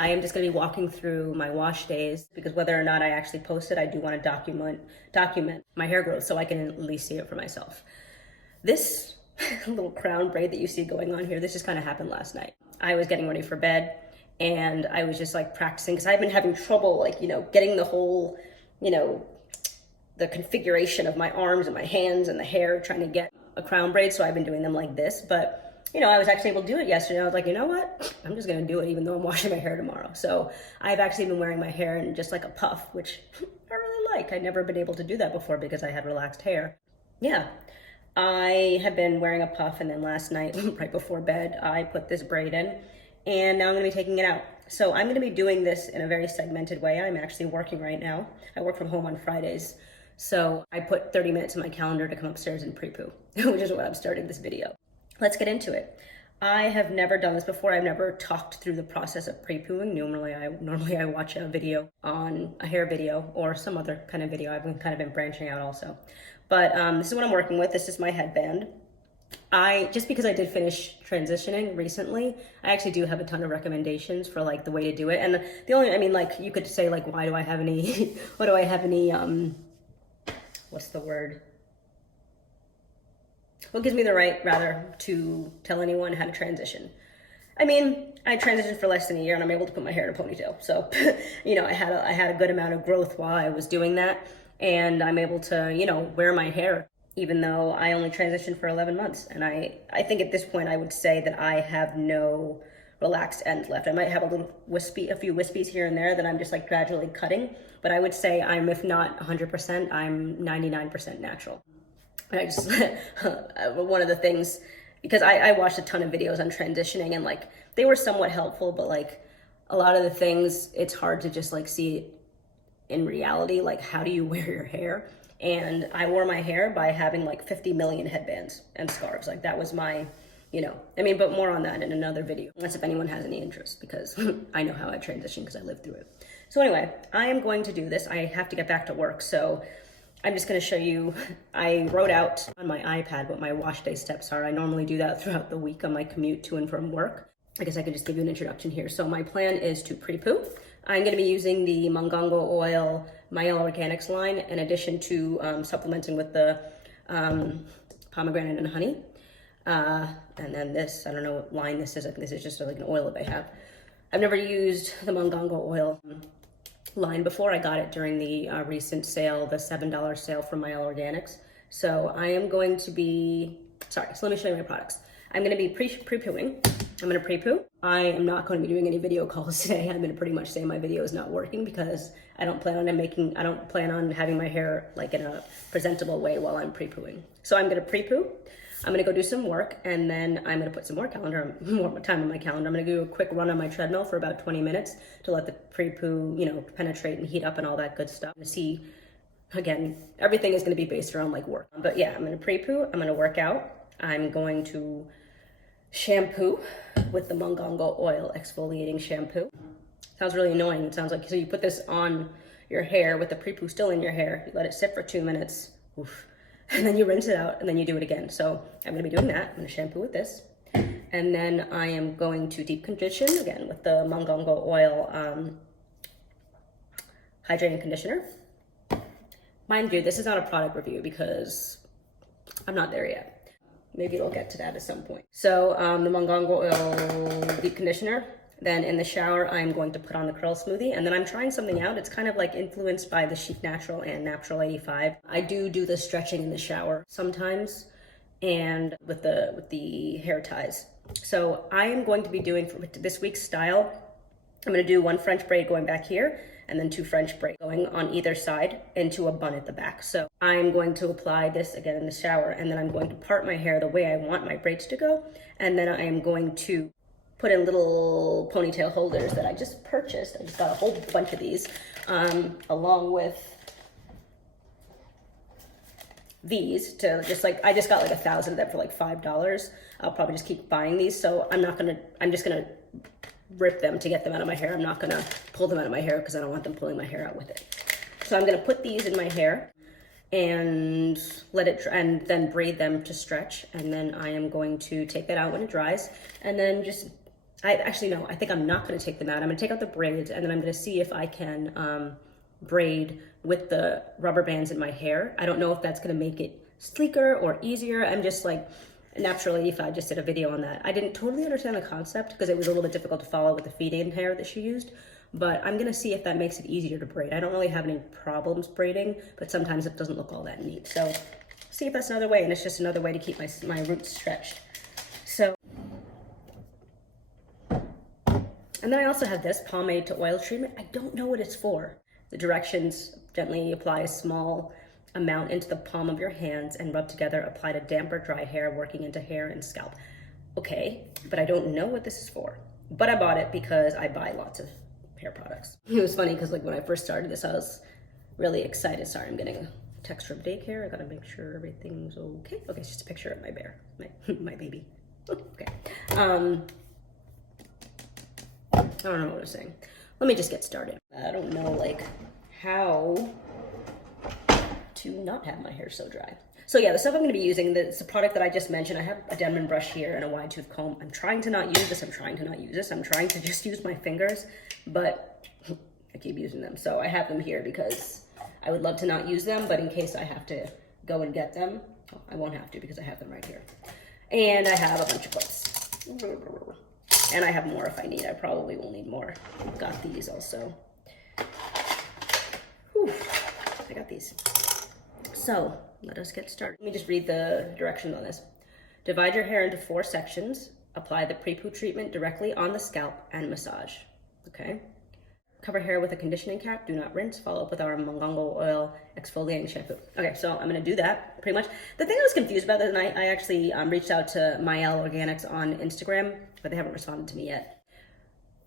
I am just going to be walking through my wash days because whether or not I actually post it, I do want to document my hair growth so I can at least see it for myself. This little crown braid that you see going on here, this just kind of happened last night. I was getting ready for bed and I was just like practicing because I've been having trouble like, getting the whole, the configuration of my arms and my hands and the hair, trying to get a crown braid. So I've been doing them like this, but I was actually able to do it yesterday. I was like, you know what? I'm just gonna do it even though I'm washing my hair tomorrow. So I've actually been wearing my hair in just like a puff, which I really like. I'd never been able to do that before because I had relaxed hair. Yeah, I have been wearing a puff, and then last night, right before bed, I put this braid in, and now I'm gonna be taking it out. So I'm gonna be doing this in a very segmented way. I'm actually working right now. I work from home on Fridays. So I put 30 minutes in my calendar to come upstairs and pre-poo, which is what I'm starting this video. Let's get into it. I have never done this before. I've never talked through the process of pre-pooing. Normally I watch a video on a hair video or some other kind of video. I've been branching out also. But this is what I'm working with. This is my headband. Just because I did finish transitioning recently, I actually do have a ton of recommendations for like the way to do it. And you could say like, why do I have any, what's the word? What gives me the right, rather, to tell anyone how to transition? I transitioned for less than a year and I'm able to put my hair in a ponytail. So, I had a good amount of growth while I was doing that. And I'm able to, wear my hair, even though I only transitioned for 11 months. And I think at this point, I would say that I have no relaxed ends left. I might have a few wispies here and there that I'm just like gradually cutting. But I would say I'm, if not 100%, I'm 99% natural. I just, one of the things, because I watched a ton of videos on transitioning and like, they were somewhat helpful, but like a lot of the things, it's hard to just like see it in reality. Like, how do you wear your hair? And I wore my hair by having like 50 million headbands and scarves. Like that was my, but more on that in another video. That's if anyone has any interest, because I know how I transitioned because I lived through it. So anyway, I am going to do this. I have to get back to work. So I'm just going to show you, I wrote out on my iPad what my wash day steps are. I normally do that throughout the week on my commute to and from work. I guess I could just give you an introduction here. So my plan is to pre-poo. I'm going to be using the Mongongo Oil Mielle Organics line in addition to supplementing with the pomegranate and honey. And then this, I don't know what line this is. I think this is just like an oil that they have. I've never used the Mongongo Oil line before. I got it during the recent sale, the $7 sale from Mielle Organics. So I am going to be, so let me show you my products. I'm going to be pre-pooing. I'm going to pre-poo. I am not going to be doing any video calls today. I'm going to pretty much say my video is not working because I don't plan on having my hair like in a presentable way while I'm pre-pooing. So I'm going to pre-poo. I'm gonna go do some work, and then I'm gonna put some more time on my calendar. I'm gonna do a quick run on my treadmill for about 20 minutes to let the pre-poo, penetrate and heat up and all that good stuff. To see, again, everything is gonna be based around like work. But yeah, I'm gonna pre-poo, I'm gonna work out. I'm going to shampoo with the Mongongo Oil exfoliating shampoo. Sounds really annoying. It sounds like, so you put this on your hair with the pre-poo still in your hair, you let it sit for 2 minutes, oof. And then you rinse it out and then you do it again. So I'm gonna be doing that. I'm gonna shampoo with this. And then I am going to deep condition again with the Mongongo Oil hydrating conditioner. Mind you, this is not a product review because I'm not there yet. Maybe it'll get to that at some point. So the Mongongo Oil deep conditioner. Then in the shower, I'm going to put on the curl smoothie, and then I'm trying something out. It's kind of like influenced by the Chic Natural and Natural 85. I do the stretching in the shower sometimes, and with the hair ties. So I am going to be doing for this week's style, I'm going to do 1 French braid going back here, and then 2 French braids going on either side into a bun at the back. So I'm going to apply this again in the shower, and then I'm going to part my hair the way I want my braids to go, and then I am going to put in little ponytail holders that I just purchased. I just got a whole bunch of these, along with these to just like, I just got like 1,000 of them for like $5. I'll probably just keep buying these. So I'm just gonna rip them to get them out of my hair. I'm not gonna pull them out of my hair because I don't want them pulling my hair out with it. So I'm gonna put these in my hair and let it, and then braid them to stretch. And then I am going to take that out when it dries and then just No, I think I'm not going to take them out. I'm going to take out the braids, and then I'm going to see if I can braid with the rubber bands in my hair. I don't know if that's going to make it sleeker or easier. I'm just like, naturally, if I just did a video on that. I didn't totally understand the concept because it was a little bit difficult to follow with the feed-in hair that she used, but I'm going to see if that makes it easier to braid. I don't really have any problems braiding, but sometimes it doesn't look all that neat. So see if that's another way, and it's just another way to keep my roots stretched. So, and then I also have this pomade to oil treatment. I don't know what it's for. The directions: gently apply a small amount into the palm of your hands and rub together, apply to damp or dry hair, working into hair and scalp. Okay, but I don't know what this is for. But I bought it because I buy lots of hair products. It was funny because like when I first started this, I was really excited. Sorry, I'm getting a text from daycare. I gotta make sure everything's okay. Okay, it's just a picture of my bear, my baby. Okay. I don't know what I was saying. Let me just get started. I don't know like how to not have my hair so dry. So yeah, the stuff I'm going to be using, it's a product that I just mentioned. I have a Denman brush here and a wide tooth comb. I'm trying to not use this. I'm trying to just use my fingers, but I keep using them. So I have them here because I would love to not use them, but in case I have to go and get them, I won't have to because I have them right here. And I have a bunch of clips. And I have more if I need. I probably will need more. I've got these also. Whew, I got these. So let us get started. Let me just read the directions on this. Divide your hair into 4 sections. Apply the pre-poo treatment directly on the scalp and massage. Okay. Cover hair with a conditioning cap. Do not rinse. Follow up with our Mongongo oil exfoliating shampoo. Okay, so I'm gonna do that pretty much. The thing I was confused about, and I actually reached out to Mielle Organics on Instagram, but they haven't responded to me yet.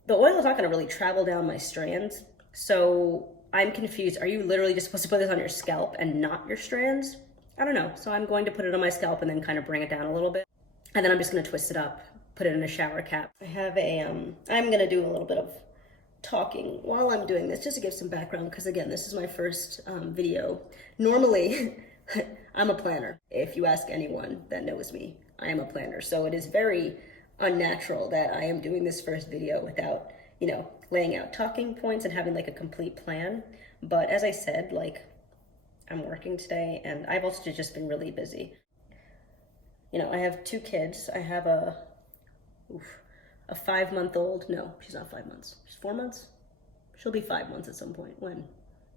The oil is not gonna really travel down my strands, so I'm confused. Are you literally just supposed to put this on your scalp and not your strands? I don't know. So I'm going to put it on my scalp and then kind of bring it down a little bit. And then I'm just gonna twist it up, put it in a shower cap. I have a, I'm gonna do a little bit of talking while I'm doing this, just to give some background, because again, this is my first video. Normally, I'm a planner. If you ask anyone that knows me, I am a planner. So it is very unnatural that I am doing this first video without, you know, laying out talking points and having like a complete plan. But as I said, like, I'm working today and I've also just been really busy. You know, I have 2 kids. I have a 5-month-old. No, she's not 5 months. She's 4 months. She'll be 5 months at some point. When?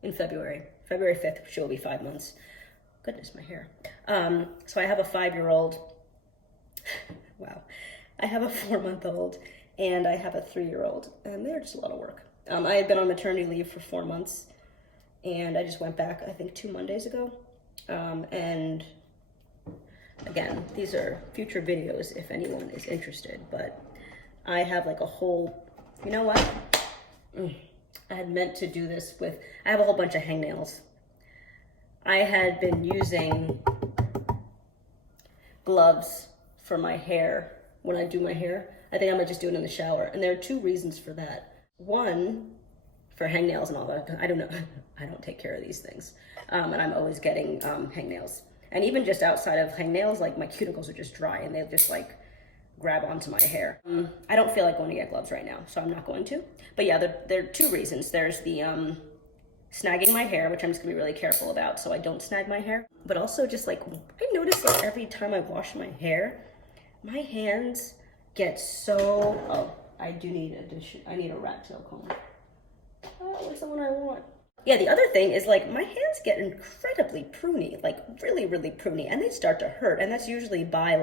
In February. February 5th, she'll be 5 months. Goodness, my hair. So I have a 5-year-old. Wow. I have a 4-month-old and I have a 3-year-old, and they're just a lot of work. I had been on maternity leave for 4 months, and I just went back, I think 2 Mondays ago. And again, these are future videos if anyone is interested, but I have like a whole, you know what? I had meant to do this with, I have a whole bunch of hangnails. I had been using gloves for my hair when I do my hair. I think I might just do it in the shower. And there are 2 reasons for that. One, for hangnails and all that. I don't know. I don't take care of these things. And I'm always getting hangnails. And even just outside of hangnails, like my cuticles are just dry and they just like grab onto my hair. I don't feel like going to get gloves right now, so I'm not going to. But yeah, there are 2 reasons. There's the snagging my hair, which I'm just gonna be really careful about so I don't snag my hair. But also just like, I notice like every time I wash my hair, my hands get so, oh, I do need I need a rat tail comb. Oh, what's the one I want? Yeah, the other thing is like my hands get incredibly pruny, like really, really pruny, and they start to hurt. And that's usually by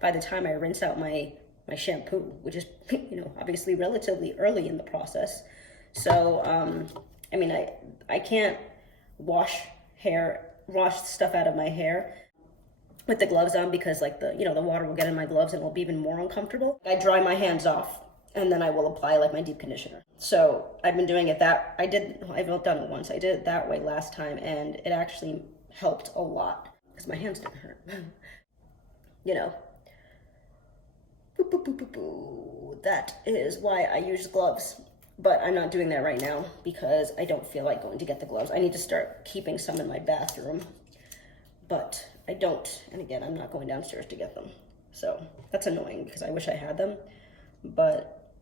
the time I rinse out my shampoo, which is, you know, obviously relatively early in the process. So, I mean, I can't wash stuff out of my hair with the gloves on because like the water will get in my gloves and it will be even more uncomfortable. I dry my hands off and then I will apply like my deep conditioner. So I've been doing it I've done it once. I did it that way last time and it actually helped a lot because my hands didn't hurt. You know, that is why I use gloves. But I'm not doing that right now because I don't feel like going to get the gloves. I need to start keeping some in my bathroom, but I don't. And again, I'm not going downstairs to get them. So that's annoying because I wish I had them, but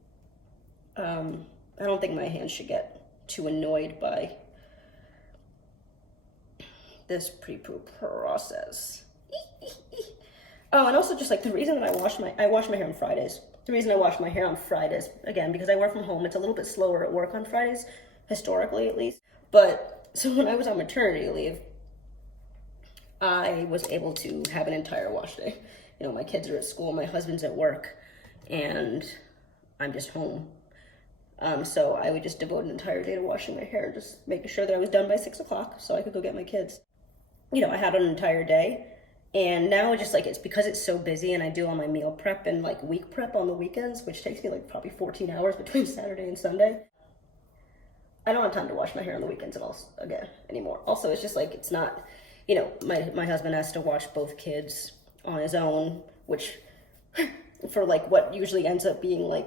I don't think my hands should get too annoyed by this pre-poop process. Oh, and also just like the reason that I wash my hair on Fridays. The reason I wash my hair on Fridays, again, because I work from home, it's a little bit slower at work on Fridays, historically at least. But so when I was on maternity leave, I was able to have an entire wash day. You know, my kids are at school, my husband's at work, and I'm just home. So I would just devote an entire day to washing my hair, just making sure that I was done by 6 o'clock so I could go get my kids. You know, I had an entire day, and now just like, it's because it's so busy and I do all my meal prep and like week prep on the weekends, which takes me like probably 14 hours between Saturday and Sunday. I don't have time to wash my hair on the weekends at all again anymore. Also, it's just like, it's not, you know, my husband has to watch both kids on his own, which for like what usually ends up being like,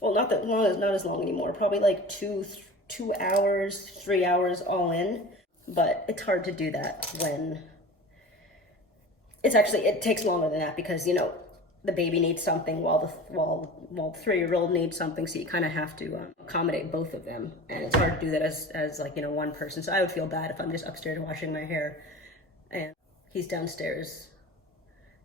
well, not that long, not as long anymore, probably like 2 hours, 3 hours all in. But it's hard to do that when it takes longer than that, because, you know, the baby needs something while the 3-year-old needs something, so you kind of have to accommodate both of them, and it's hard to do that as like, you know, one person. So I would feel bad if I'm just upstairs washing my hair and he's downstairs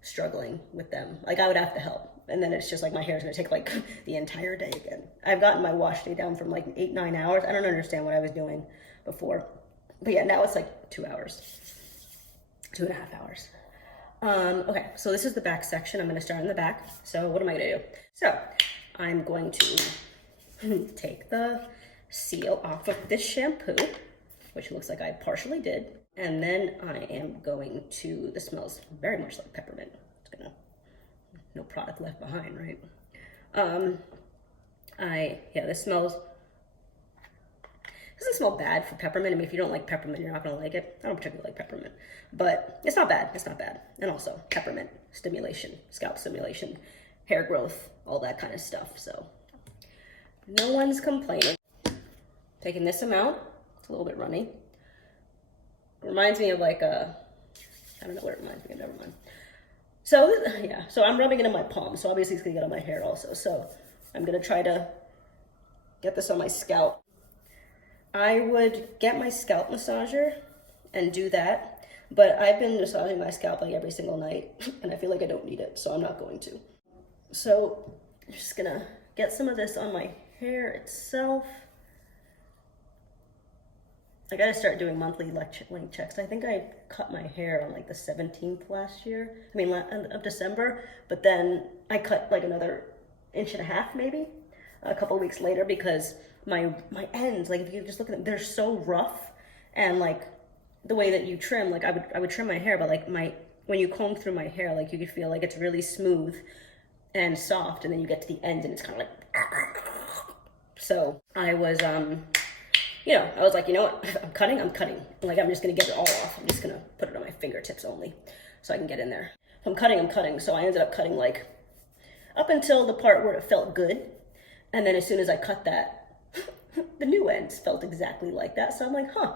struggling with them. Like, I would have to help, and then it's just like my hair's gonna take like the entire day again. I've gotten my wash day down from like 8-9 hours. I don't understand what I was doing before, but yeah, now it's like 2 hours, 2.5 hours. Okay, so this is the back section. I'm going to start in the back. So what am I going to do? So I'm going to take the seal off of this shampoo, which looks like I partially did. And then I am going to, this smells very much like peppermint. It's gonna, no product left behind, right? This smells, doesn't smell bad for peppermint. I mean, if you don't like peppermint, you're not gonna like it. I don't particularly like peppermint, but it's not bad. It's not bad. And also peppermint stimulation, scalp stimulation, hair growth, all that kind of stuff. So no one's complaining. Taking this amount, it's a little bit runny. It reminds me of like I don't know what it reminds me of, never mind. So yeah, so I'm rubbing it in my palm. So obviously it's gonna get on my hair also. So I'm gonna try to get this on my scalp. I would get my scalp massager and do that, but I've been massaging my scalp like every single night, and I feel like I don't need it, so I'm not going to. So I'm just gonna get some of this on my hair itself. I gotta start doing monthly length checks. I think I cut my hair on like the 17th last year, of December, but then I cut like another 1.5 inches maybe a couple of weeks later, because my ends, like if you just look at them, they're so rough, and like the way that you trim, like I would trim my hair, but like when you comb through my hair, like you could feel like it's really smooth and soft, and then you get to the end and it's kind of like, so I was you know, I was like, you know what, I'm cutting, like I'm just gonna get it all off. I'm just gonna put it on my fingertips only so I can get in there. If I'm cutting, so I ended up cutting like up until the part where it felt good, and then as soon as I cut that, the new ends felt exactly like that. So I'm like, I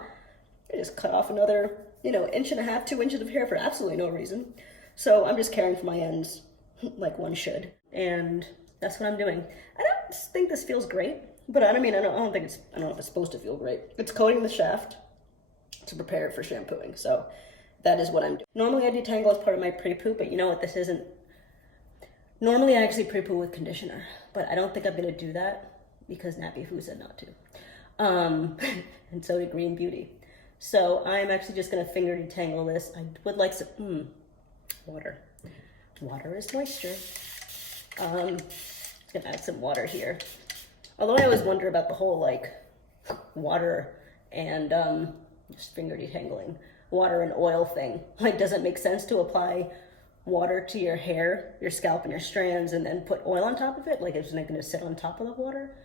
just cut off another, you know, 1.5 inches, 2 inches of hair for absolutely no reason. So I'm just caring for my ends like one should. And that's what I'm doing. I don't think this feels great, but I don't know if it's supposed to feel great. It's coating the shaft to prepare it for shampooing. So that is what I'm doing. Normally I detangle as part of my pre-poo, but you know what, this isn't. Normally I actually pre-poo with conditioner, but I don't think I'm gonna do that because Nappy Foo said not to. And so did Green Beauty. So I'm actually just gonna finger detangle this. I would like some, water. Water is moisture. Just gonna add some water here. Although I always wonder about the whole like water and just finger detangling, water and oil thing. Like, does it make sense to apply water to your hair, your scalp, and your strands, and then put oil on top of it? Like, isn't it going to sit on top of the water?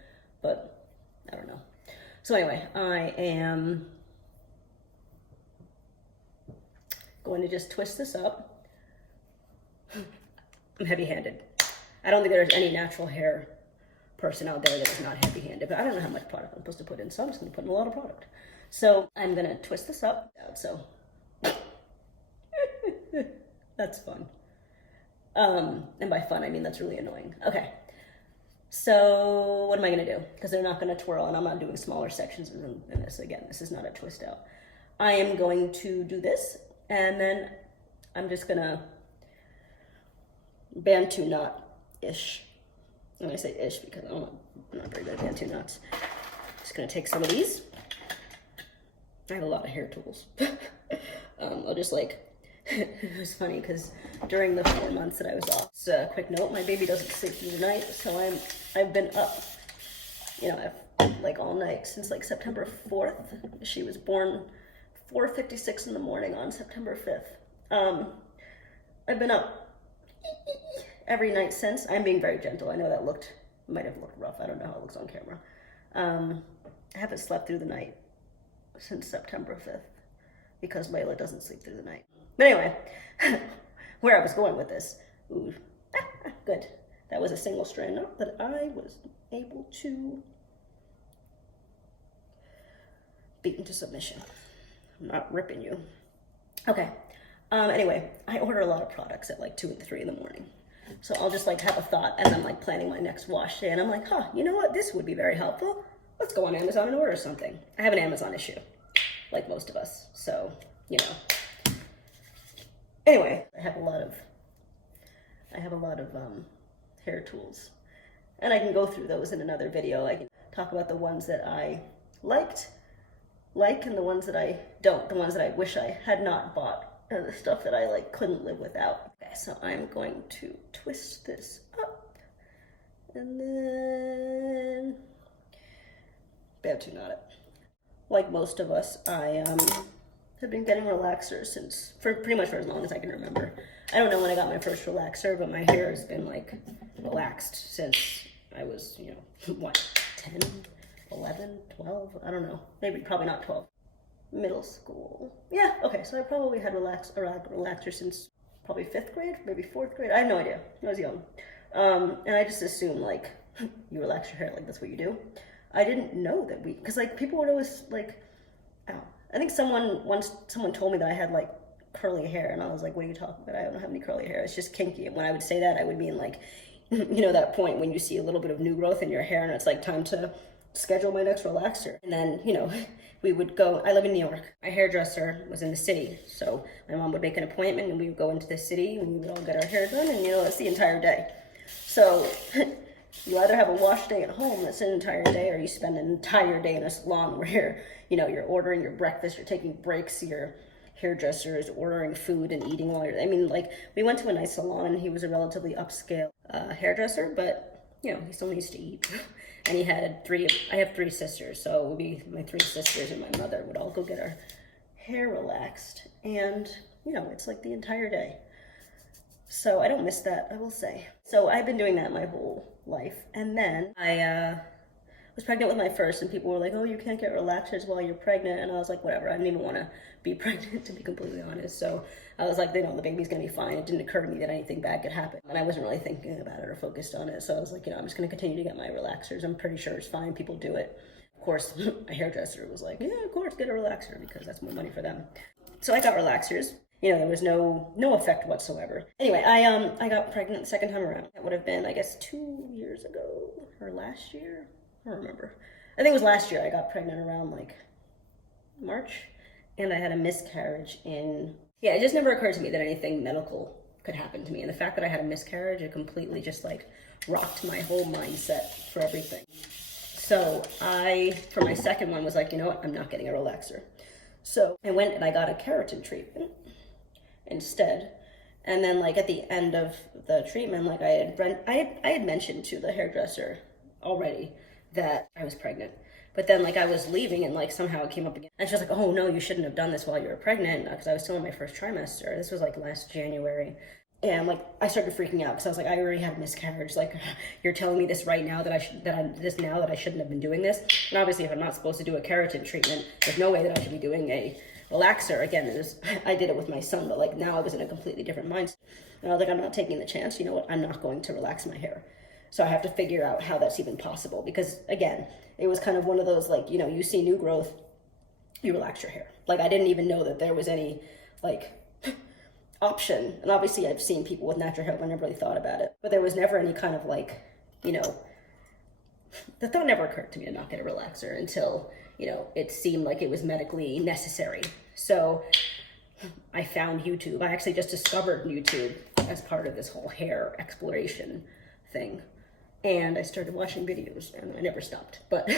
But I don't know. So anyway, I am going to just twist this up. I'm heavy-handed. I don't think there's any natural hair person out there that is not heavy-handed, but I don't know how much product I'm supposed to put in, so I'm just going to put in a lot of product. So I'm going to twist this up. So that's fun. And by fun, I mean that's really annoying. Okay. So what am I gonna do? Because they're not gonna twirl, and I'm not doing smaller sections than this. Again, this is not a twist out. I am going to do this, and then I'm just gonna Bantu knot-ish. And I say ish because I'm not very good at Bantu knots. Just gonna take some of these. I have a lot of hair tools. I'll just like, it was funny because during the 4 months that I was off, just a quick note, my baby doesn't sleep through the night, so I've been up, you know, like all night since like September 4th. She was born 4:56 in the morning on September 5th. I've been up every night since. I'm being very gentle. I know that might have looked rough. I don't know how it looks on camera. I haven't slept through the night since September 5th because Mielle doesn't sleep through the night. But anyway, where I was going with this, ooh, good. That was a single strand knot that I was able to beat into submission. I'm not ripping you. Okay. Anyway, I order a lot of products at like 2 and 3 in the morning. So I'll just like have a thought as I'm like planning my next wash day, and I'm like, you know what? This would be very helpful. Let's go on Amazon and order something. I have an Amazon issue, like most of us. So, you know. Anyway, I have a lot of hair tools, and I can go through those in another video. I can talk about the ones that I like and the ones that I don't, the ones that I wish I had not bought, and the stuff that I like couldn't live without. Okay, so I'm going to twist this up and then Bantu knot it. Like most of us, I have been getting relaxers for pretty much as long as I can remember. I don't know when I got my first relaxer, but my hair has been like relaxed since I was, you know, what, 10, 11, 12, I don't know, probably not 12. Middle school. Yeah, okay, so I probably had relaxer since probably 5th grade, maybe 4th grade. I have no idea. I was young. And I just assumed like, you relax your hair, like that's what you do. I didn't know that because like people would always like, I think someone told me that I had like curly hair, and I was like, what are you talking about? I don't have any curly hair. It's just kinky. And when I would say that, I would mean like, you know, that point when you see a little bit of new growth in your hair and it's like time to schedule my next relaxer. And then, you know, we would go, I live in New York. My hairdresser was in the city. So my mom would make an appointment and we would go into the city and we would all get our hair done, and you know, that's the entire day. So you either have a wash day at home that's an entire day, or you spend an entire day in a salon where you're ordering your breakfast, you're taking breaks, your hairdresser is ordering food and eating while I mean, like, we went to a nice salon and he was a relatively upscale hairdresser, but you know, he still needs to eat. And I have 3 sisters, so it would be my 3 sisters and my mother would all go get our hair relaxed. And, you know, it's like the entire day. So I don't miss that, I will say. So I've been doing that my whole life. And then I was pregnant with my first, and people were like, oh, you can't get relaxers while you're pregnant. And I was like, whatever, I didn't even want to be pregnant, to be completely honest. So I was like, they know the baby's going to be fine. It didn't occur to me that anything bad could happen. And I wasn't really thinking about it or focused on it. So I was like, you know, I'm just going to continue to get my relaxers. I'm pretty sure it's fine. People do it. Of course, a hairdresser was like, yeah, of course, get a relaxer because that's more money for them. So I got relaxers. You know, there was no effect whatsoever. Anyway, I got pregnant the second time around. That would have been, I guess, 2 years ago or last year. I don't remember. I think it was last year. I got pregnant around like March, and I had a miscarriage it just never occurred to me that anything medical could happen to me. And the fact that I had a miscarriage, it completely just like rocked my whole mindset for everything. So for my second one, was like, you know what, I'm not getting a relaxer. So I went and I got a keratin treatment instead. And then like at the end of the treatment, like I had mentioned to the hairdresser already that I was pregnant. But then like I was leaving and like somehow it came up again. And she was like, oh no, you shouldn't have done this while you were pregnant, because I was still in my first trimester. This was like last January. And like I started freaking out because I was like, I already had a miscarriage. Like, you're telling me this right now that I shouldn't have been doing this. And obviously if I'm not supposed to do a keratin treatment, there's no way that I should be doing a relaxer. Again, I did it with my son, but like now I was in a completely different mindset. And I was like, I'm not taking the chance. You know what? I'm not going to relax my hair. So I have to figure out how that's even possible, because again, it was kind of one of those, like, you know, you see new growth, you relax your hair. Like I didn't even know that there was any like option. And obviously I've seen people with natural hair, but I never really thought about it. But there was never any kind of like, you know, the thought never occurred to me to not get a relaxer until, you know, it seemed like it was medically necessary. So I found YouTube. I actually just discovered YouTube as part of this whole hair exploration thing. And I started watching videos and I never stopped. But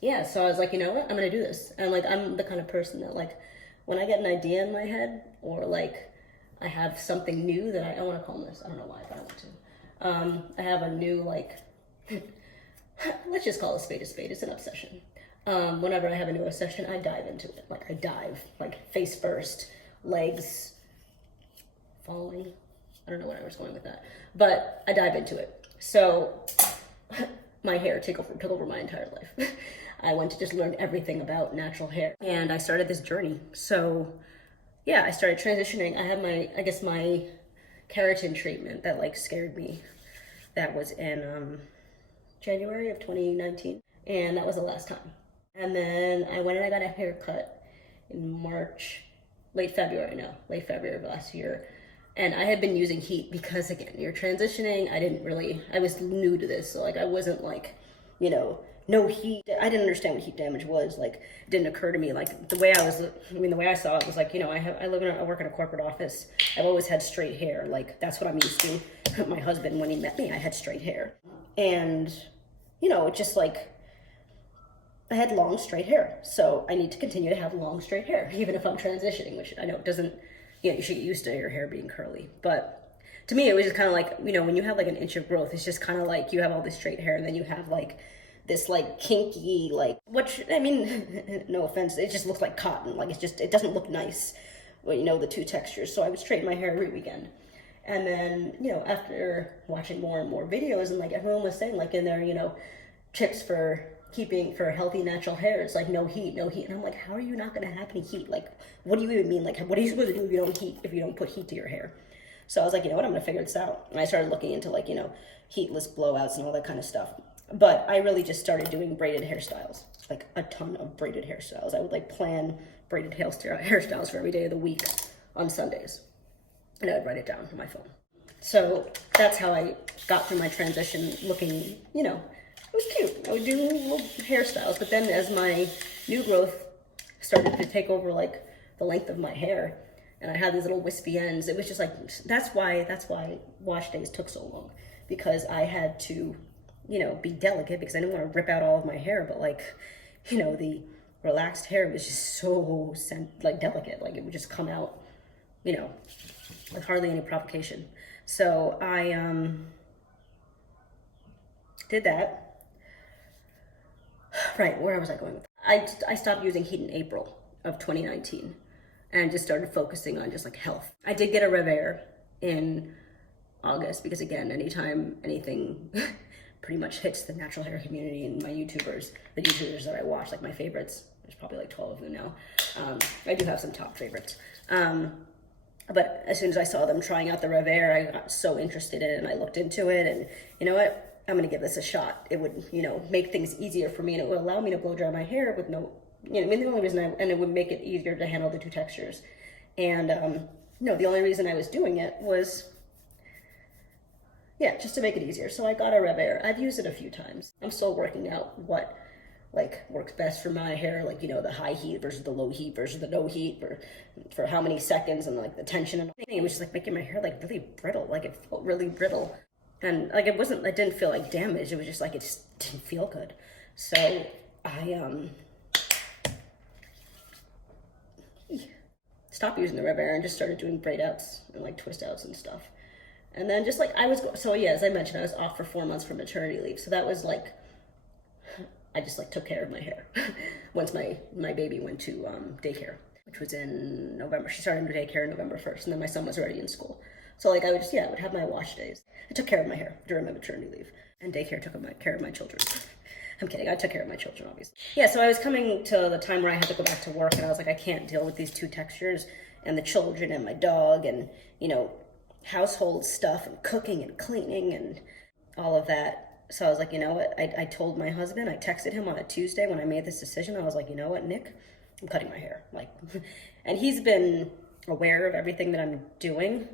yeah, so I was like, you know what, I'm gonna do this. And like, I'm the kind of person that like, when I get an idea in my head, or like I have something new that I want to call this, I don't know why, but I want to. I have a new, like, let's just call a spade, it's an obsession. Whenever I have a new obsession, I dive into it. Like I dive, like face first, legs falling. I don't know where I was going with that, but I dive into it. So my hair took over my entire life. I went to just learn everything about natural hair, and I started this journey. So yeah, I started transitioning. I had my keratin treatment that like scared me. That was in January of 2019, and that was the last time. And then I went and I got a haircut in late February of last year. And I had been using heat because, again, you're transitioning. I was new to this. So like, I wasn't like, you know, no heat. I didn't understand what heat damage was. Like, it didn't occur to me. Like the way I saw it was like, you know, I work in a corporate office. I've always had straight hair. Like, that's what I'm used to. My husband, when he met me, I had straight hair. And, you know, it just like, I had long straight hair. So I need to continue to have long straight hair, even if I'm transitioning, which I know it doesn't, you know, you should get used to your hair being curly. But to me, it was just kind of like, you know, when you have like an inch of growth, it's just kind of like you have all this straight hair and then you have like this like kinky, like, which, I mean, no offense, it just looks like cotton. Like it doesn't look nice when you know the two textures. So I would straighten my hair every weekend. And then, you know, after watching more and more videos, and like everyone was saying like in there, you know, tips for healthy natural hair, it's like no heat. And I'm like, how are you not going to have any heat? Like, what do you even mean? Like, what are you supposed to do if you don't put heat to your hair? So I was like, you know what, I'm going to figure this out. And I started looking into like, you know, heatless blowouts and all that kind of stuff. But I really just started doing braided hairstyles, like a ton of braided hairstyles. I would like plan braided hairstyles for every day of the week on Sundays. And I would write it down on my phone. So that's how I got through my transition looking, you know, it was cute. I would do little hairstyles, but then as my new growth started to take over like the length of my hair, and I had these little wispy ends, it was just like, that's why wash days took so long, because I had to, you know, be delicate because I didn't want to rip out all of my hair, but like, you know, the relaxed hair was just so like delicate, like it would just come out, you know, with hardly any provocation. So I did that. Right, where was I going with that? I stopped using heat in April of 2019 and just started focusing on just like health. I did get a Rev in August because, again, anytime anything pretty much hits the natural hair community and my the YouTubers that I watch, like my favorites, there's probably like 12 of them now. I do have some top favorites. But as soon as I saw them trying out the Rev, I got so interested in it and I looked into it, and you know what? I'm going to give this a shot. It would, you know, make things easier for me, and it would allow me to blow dry my hair with no, you know, I mean, the only reason and it would make it easier to handle the two textures. And, no, the only reason I was doing it was, yeah, just to make it easier. So I got a Rev. I've used it a few times. I'm still working out what, like, works best for my hair, like, you know, the high heat versus the low heat versus the no heat for how many seconds, and, like, the tension. And it was just, like, making my hair, like, really brittle. Like, it felt really brittle. And like, it didn't feel like damage. It was just like, it just didn't feel good. So I stopped using the Rev and just started doing braid outs and like twist outs and stuff. And then just like so yeah, as I mentioned, I was off for 4 months for maternity leave. So that was like, I just like took care of my hair once my baby went to daycare, which was in November. She started daycare November 1st, and then my son was already in school. So like I would have my wash days. I took care of my hair during my maternity leave, and daycare took care of my children. I'm kidding, I took care of my children, obviously. Yeah, so I was coming to the time where I had to go back to work, and I was like, I can't deal with these two textures, and the children, and my dog, and, you know, household stuff, and cooking, and cleaning, and all of that. So I was like, you know what, I told my husband, I texted him on a Tuesday when I made this decision, I was like, you know what, Nick, I'm cutting my hair, like, and he's been aware of everything that I'm doing.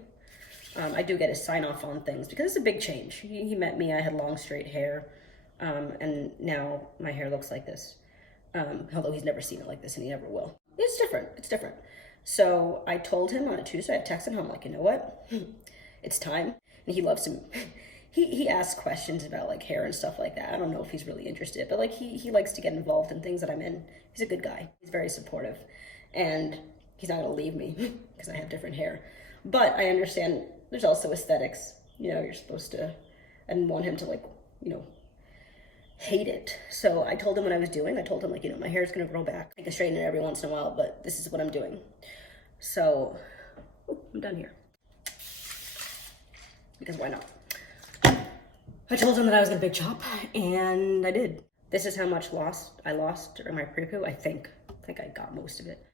I do get a sign off on things because it's a big change. He met me, I had long straight hair, and now my hair looks like this. Although he's never seen it like this and he never will. It's different, it's different. So I told him on a Tuesday, I texted him, I'm like, you know what? It's time. And he loves to, he asks questions about like hair and stuff like that. I don't know if he's really interested, but like he likes to get involved in things that I'm in. He's a good guy. He's very supportive. And he's not gonna leave me because I have different hair. But I understand there's also aesthetics. You know, you're supposed to, I didn't want him to like, you know, hate it. So I told him what I was doing. I told him like, you know, my hair is gonna grow back. I can straighten it every once in a while, but this is what I'm doing. So, I'm done here. Because why not? I told him that I was gonna big chop, and I did. This is how much I lost during my pre-poo. I think I got most of it.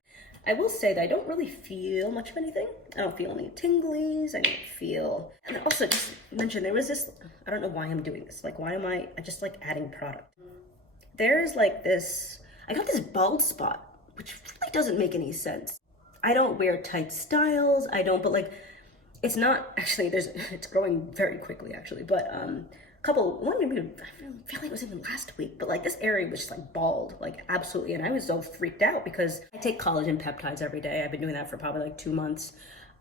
I will say that I don't really feel much of anything. I don't feel any tinglies. I don't feel, and I also just mentioned there was this, I don't know why I'm doing this. Like, why am I just like adding product? There's like this, I got this bald spot, which really doesn't make any sense. I don't wear tight styles. But like, it's not actually, it's growing very quickly actually, but I feel like it was even last week, but like this area was just like bald, like absolutely. And I was so freaked out because I take collagen peptides every day. I've been doing that for probably like 2 months.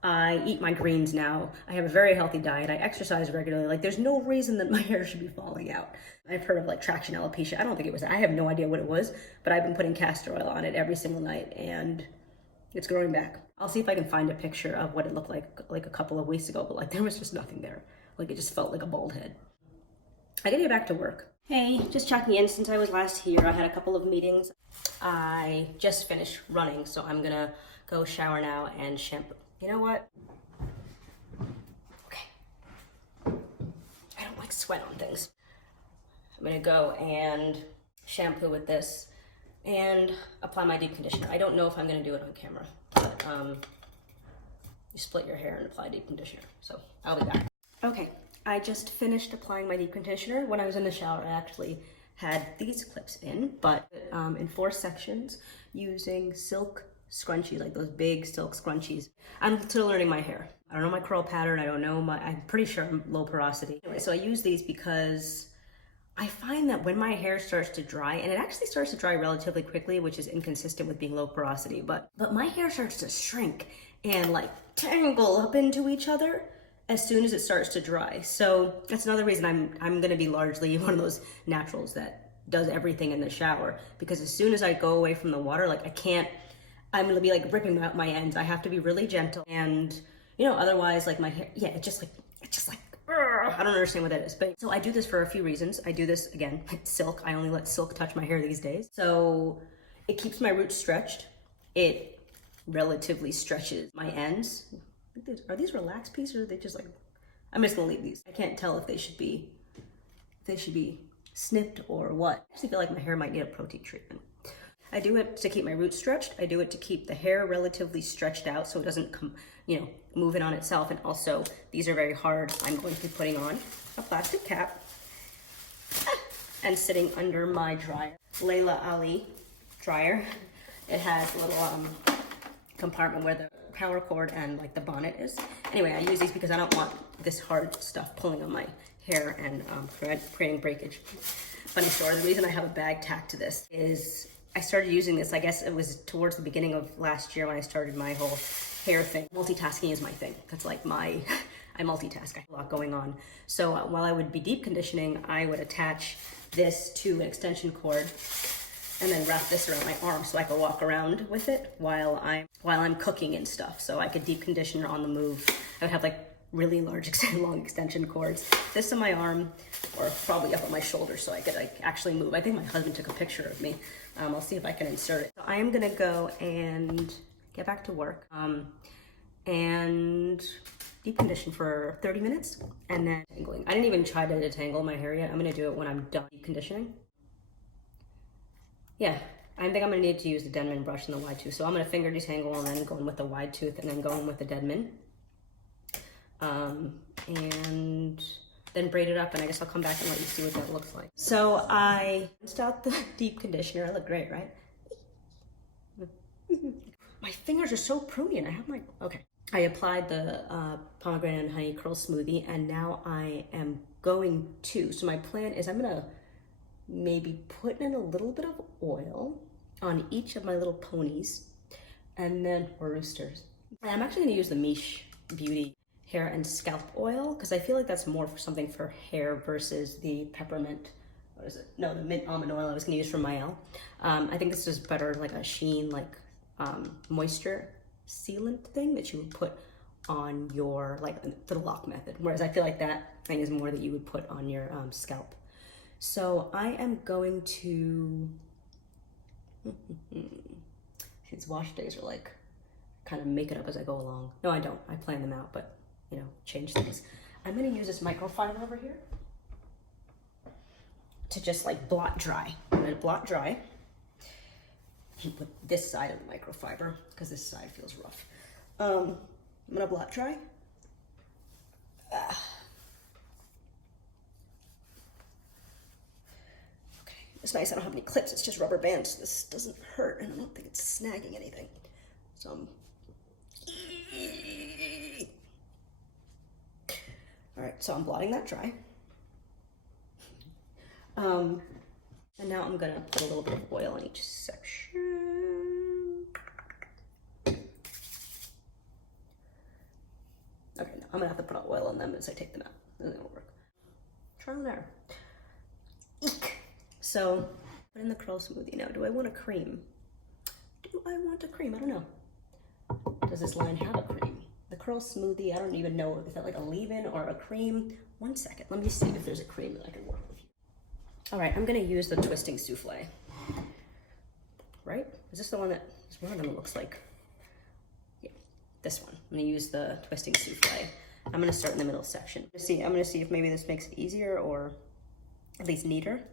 I eat my greens now. I have a very healthy diet. I exercise regularly. Like there's no reason that my hair should be falling out. I've heard of like traction alopecia. I don't think it was that. I have no idea what it was, but I've been putting castor oil on it every single night and it's growing back. I'll see if I can find a picture of what it looked like a couple of weeks ago, but like there was just nothing there. Like it just felt like a bald head. I gotta get back to work. Hey, just checking in since I was last here. I had a couple of meetings. I just finished running, so I'm gonna go shower now and shampoo. You know what? Okay. I don't like sweat on things. I'm gonna go and shampoo with this and apply my deep conditioner. I don't know if I'm gonna do it on camera, but you split your hair and apply deep conditioner. So I'll be back. Okay. I just finished applying my deep conditioner. When I was in the shower, I actually had these clips in, but in 4 sections using silk scrunchies, like those big silk scrunchies. I'm still learning my hair. I don't know my curl pattern. I'm pretty sure I'm low porosity. Anyway, so I use these because I find that when my hair starts to dry, and it actually starts to dry relatively quickly, which is inconsistent with being low porosity, but my hair starts to shrink and like tangle up into each other as soon as it starts to dry. So that's another reason I'm gonna be largely one of those naturals that does everything in the shower, because as soon as I go away from the water, like I'm gonna be like ripping out my ends. I have to be really gentle, and you know, otherwise like my hair, yeah, it's just like, I don't understand what that is. But so I do this for a few reasons. I do this again, silk. I only let silk touch my hair these days. So it keeps my roots stretched. It relatively stretches my ends. Are these relaxed pieces or are they just like, I'm just gonna leave these. I can't tell if they should be snipped or what. I actually feel like my hair might need a protein treatment. I do it to keep my roots stretched. I do it to keep the hair relatively stretched out so it doesn't come, you know, move in on itself. And also, these are very hard. I'm going to be putting on a plastic cap and sitting under my dryer. Layla Ali dryer. It has a little compartment where the power cord and like the bonnet is. Anyway, I use these because I don't want this hard stuff pulling on my hair and creating breakage. Funny story, the reason I have a bag tacked to this is I started using this, I guess it was towards the beginning of last year when I started my whole hair thing. Multitasking is my thing. That's like I multitask. I have a lot going on. So while I would be deep conditioning, I would attach this to an extension cord and then wrap this around my arm so I could walk around with it while I'm cooking and stuff. So I could deep condition on the move. I would have like really large, long extension cords. This on my arm, or probably up on my shoulder so I could like actually move. I think my husband took a picture of me. I'll see if I can insert it. So I am gonna go and get back to work and deep condition for 30 minutes and then tangling. I didn't even try to detangle my hair yet. I'm gonna do it when I'm done deep conditioning. Yeah, I think I'm gonna need to use the Denman brush and the wide tooth. So I'm gonna finger detangle and then go in with the wide tooth and then go in with the Denman. And then braid it up, and I guess I'll come back and let you see what that looks like. So I rinsed out the deep conditioner. I look great, right? My fingers are so pruny and I have my, okay. I applied the pomegranate and honey curl smoothie and now I am going to, so my plan is I'm gonna maybe put in a little bit of oil on each of my little ponies and then, or roosters. And I'm actually gonna use the Mielle Beauty hair and scalp oil because I feel like that's more for something for hair versus the peppermint, what is it? No, the mint almond oil I was gonna use from Mielle. I think this is better like a sheen, like moisture sealant thing that you would put on your, like for the lock method. Whereas I feel like that thing is more that you would put on your scalp. So I am going to, these wash days are like, kind of make it up as I go along. No, I don't, I plan them out, but you know, change things. I'm gonna use this microfiber over here to just like blot dry. I'm gonna blot dry. Put this side of the microfiber because this side feels rough. I'm gonna blot dry. Okay, it's nice I don't have any clips, it's just rubber bands. This doesn't hurt and I don't think it's snagging anything. So all right, so I'm blotting that dry. And now I'm gonna put a little bit of oil in each section. Okay, now I'm gonna have to put oil on them as I take them out. This isn't gonna work. Trial and error. Eek. So, put in the curl smoothie. Now, do I want a cream? Do I want a cream? I don't know. Does this line have a cream? The curl smoothie, I don't even know if it's like a leave-in or a cream. 1 second, let me see if there's a cream that I can work with. All right, I'm gonna use the twisting souffle. Right? Is this the one that, is one of them looks like? Yeah, this one. I'm gonna use the twisting souffle. I'm gonna start in the middle section. I'm gonna see if maybe this makes it easier or at least neater.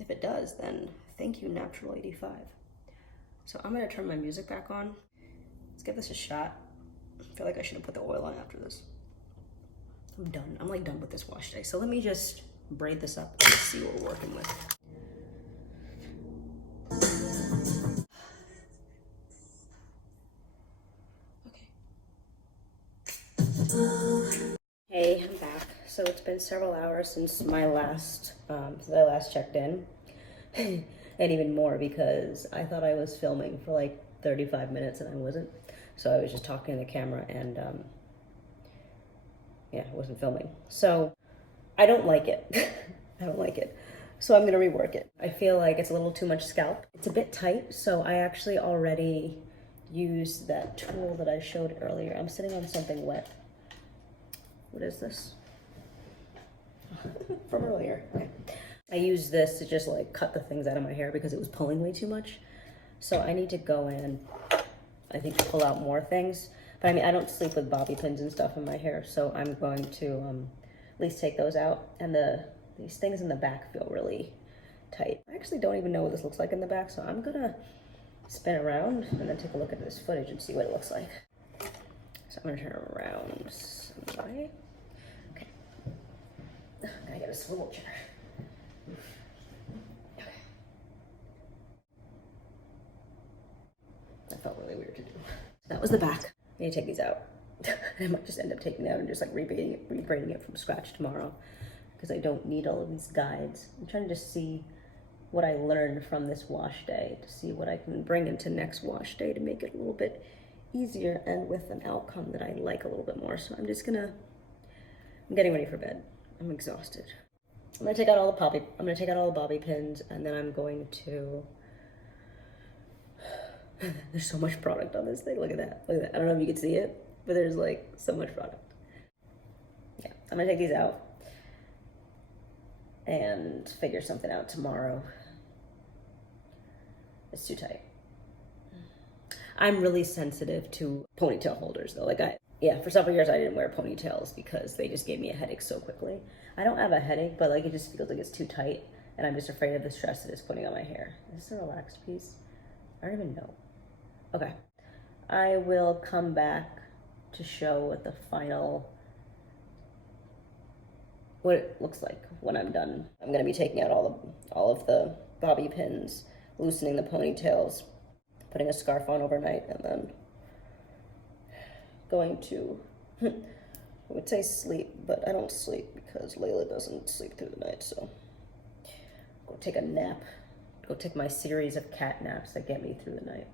If it does, then thank you, Natural 85. So I'm gonna turn my music back on. Let's give this a shot. I feel like I should have put the oil on after this. I'm done. I'm like done with this wash day. So let me just braid this up and see what we're working with. Okay. Hey, I'm back. So it's been several hours since my last, since I last checked in. And even more because I thought I was filming for like 35 minutes and I wasn't. So I was just talking to the camera and yeah, I wasn't filming. So I don't like it. I don't like it. So I'm gonna rework it. I feel like it's a little too much scalp. It's a bit tight, so I actually already used that tool that I showed earlier. I'm sitting on something wet. What is this? From earlier. Okay. I used this to just like cut the things out of my hair because it was pulling way too much. So I need to go in, I think, pull out more things. But I mean, I don't sleep with bobby pins and stuff in my hair, so I'm going to at least take those out. And these things in the back feel really tight. I actually don't even know what this looks like in the back, so I'm gonna spin around and then take a look at this footage and see what it looks like. So I'm gonna turn around some way. Okay. Gotta get a swivel chair. Okay. That felt really weird to do. That was the back. I need to take these out. I might just end up taking it out and just like rebraiding it from scratch tomorrow because I don't need all of these guides. I'm trying to just see what I learned from this wash day to see what I can bring into next wash day to make it a little bit easier and with an outcome that I like a little bit more. So I'm getting ready for bed. I'm exhausted. I'm gonna take out all the bobby pins and then I'm going to, there's so much product on this thing. Look at that. Look at that. I don't know if you can see it, but there's like so much product. Yeah, I'm gonna take these out and figure something out tomorrow. It's too tight. I'm really sensitive to ponytail holders though. For several years I didn't wear ponytails because they just gave me a headache so quickly. I don't have a headache, but like it just feels like it's too tight and I'm just afraid of the stress it is putting on my hair. Is this a relaxed piece? I don't even know. Okay. I will come back to show what it looks like when I'm done. I'm gonna be taking out all of the bobby pins, loosening the ponytails, putting a scarf on overnight, and then going to, I would say sleep, but I don't sleep because Layla doesn't sleep through the night, so go take a nap, go take my series of cat naps that get me through the night.